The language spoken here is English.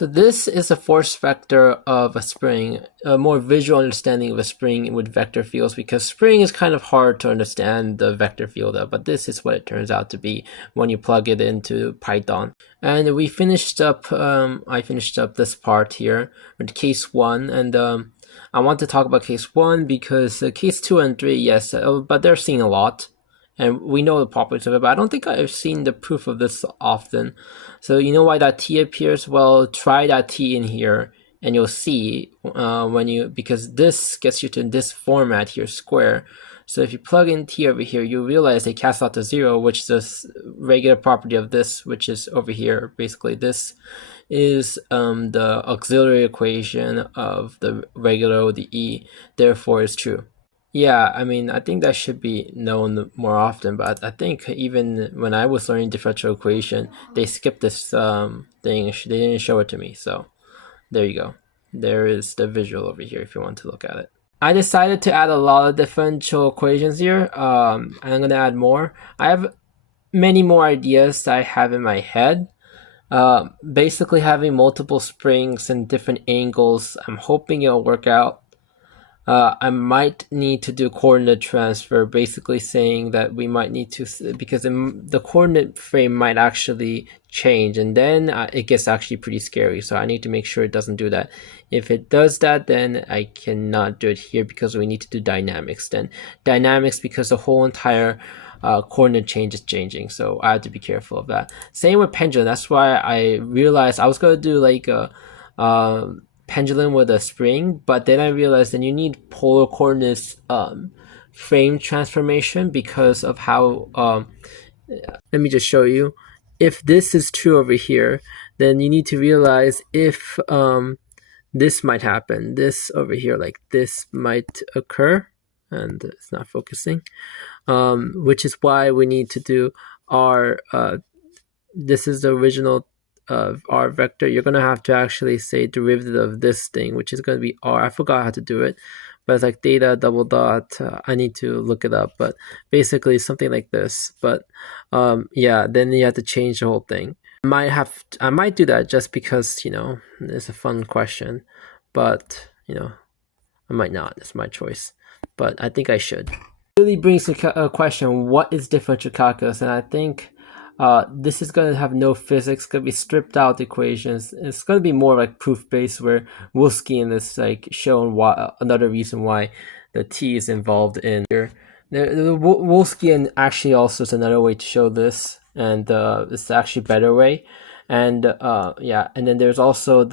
So this is a force vector of a spring, a more visual understanding of a spring with vector fields, because spring is kind of hard to understand the vector field of, but this is what it turns out to be when you plug it into Python. And we finished up, I finished up this part here with case 1, and I want to talk about case 1 because case 2 and 3, yes, but they're seen a lot. And we know the properties of it, but I don't think I've seen the proof of this often. So you know why that t appears? Well, try that t in here, and you'll see because this gets you to this format here, square. So if you plug in t over here, you realize they cancel out to 0, which is a regular property of this, which is over here. Basically, this is the auxiliary equation of the regular with the e, therefore it's true. Yeah, I mean, I think that should be known more often, but I think even when I was learning differential equation, they skipped this thing. They didn't show it to me, so there you go. There is the visual over here if you want to look at it. I decided to add a lot of differential equations here. I'm going to add more. I have many more ideas that I have in my head. Basically having multiple springs and different angles. I'm hoping it'll work out. I might need to do coordinate transfer, basically saying that we might need to, because the coordinate frame might actually change, and then it gets actually pretty scary. So I need to make sure it doesn't do that. If it does that, then I cannot do it here because we need to do dynamics. Then dynamics, because the whole entire coordinate change is changing, so I have to be careful of that. Same with pendulum. That's why I realized I was going to do like a pendulum with a spring, but then I realized then you need polar coordinates frame transformation because of how let me just show you. If this is true over here, then you need to realize if this might happen, this over here, like this might occur, and it's not focusing, which is why we need to do our this is the original of r vector. You're going to have to actually say derivative of this thing, which is going to be r. I forgot how to do it, but it's like theta double dot. I need to look it up, but basically something like this. But yeah, then you have to change the whole thing. I might do that just because, you know, it's a fun question, but you know, I might not. It's my choice, but I think I should. It really brings a question: what is differential calculus? And I think this is going to have no physics, going to be stripped out equations. It's going to be more like proof-based, where Wolskian is like shown why, another reason why the t is involved in here. The Wolskian actually also is another way to show this, and it's actually a better way. And yeah, and then there's also the